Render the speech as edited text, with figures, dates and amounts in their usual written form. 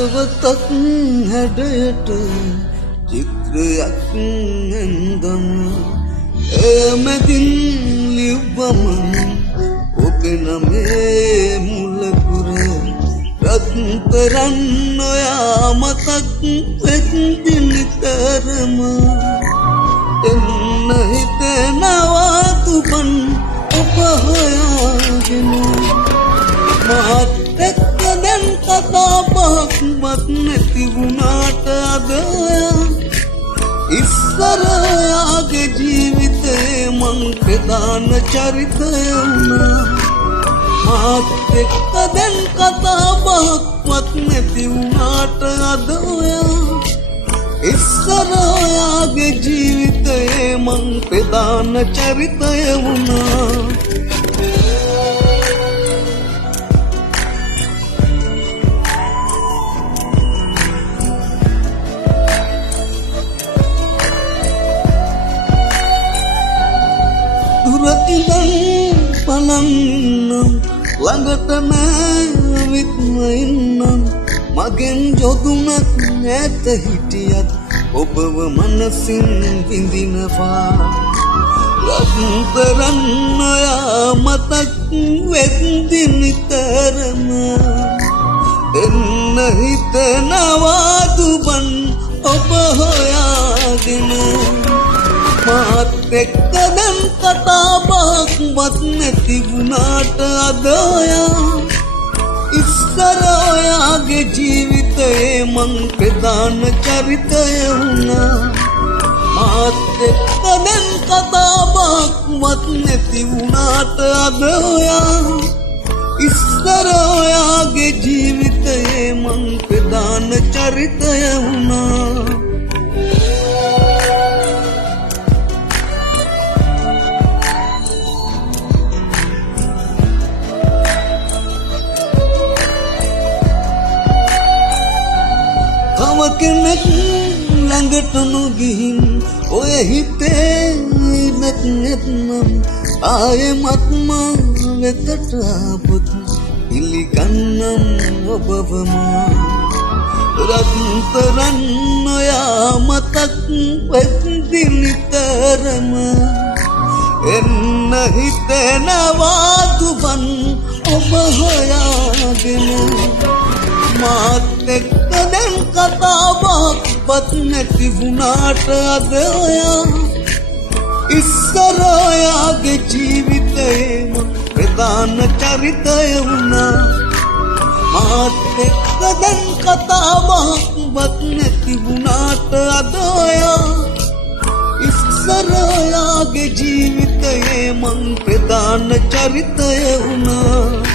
හදවතක් හැඩයට චිත්‍රයක් ඇඳම එමෙදින් ලිව්වම ඔබේ නමේ මුලපුර රත්තරන් නොයා මතක් වෙද්දි නිතරම එන්න හිතෙනවා තුබන් ඔබ හොයාගෙන මාත් එක්ක දැන් කතා බහක්වත් නැති වුණාට අද ඉස්සර යාගේ ජීවිතේ මං ප්‍රධාන චරිතය වුණා මාත් එක්ක දැන් කතා බහක්වත් නැති වුණාට අද ඉස්සර යාගේ ජීවිතේ මං ප්‍රධාන චරිතය වුණා ඉඳන් පලන් ඉන්නම් ළඟට නැවිත් ඉන්නම් මගෙන් යොදුනක් නැත හිටියත් ඔබව මනසින් විඳිනවා රත්තරන් නොයා මතක් වෙද්දි නිතරම එන්න හිතනවා දුබන් ඔබ හොයාගෙන මාත් එක්ක දැන් කතා බහක්වත් නැති වුණාට අද ඉස්සර ඔයාගේ ජීවිතේ මං ප්‍රධාන චරිතය වුණා මාත් එක්ක දැන් කතා බහක්වත් නැති වුණාට අද ඉස්සර ඔයාගේ ජීවිතේ මං ප්‍රධාන චරිතය වුණා කෙනෙක් ළඟට නොගිහින් ඔය හිතේ නැත්නම් ආයෙමත් මා වෙතට ආපොත් පිළිගන්නම් ඔබවම රත්තරන් නොයා මතක් වෙද්දි නිතරම එන්න හිතෙනවා දුබන් ඔබ හොයාගෙන මාත් එක්ක දැන් කතා බහක්වත් නැති වුණාට අද ඉස්සර ඔයාගේ ජීවිතේම ප්‍රධාන චරිතය වුණා මාත් එක්ක දැන් කතා බහක්වත් නැති වුණාට අද ඉස්සර ඔයාගේ ජීවිතේ මං ප්‍රධාන චරිතය වුණා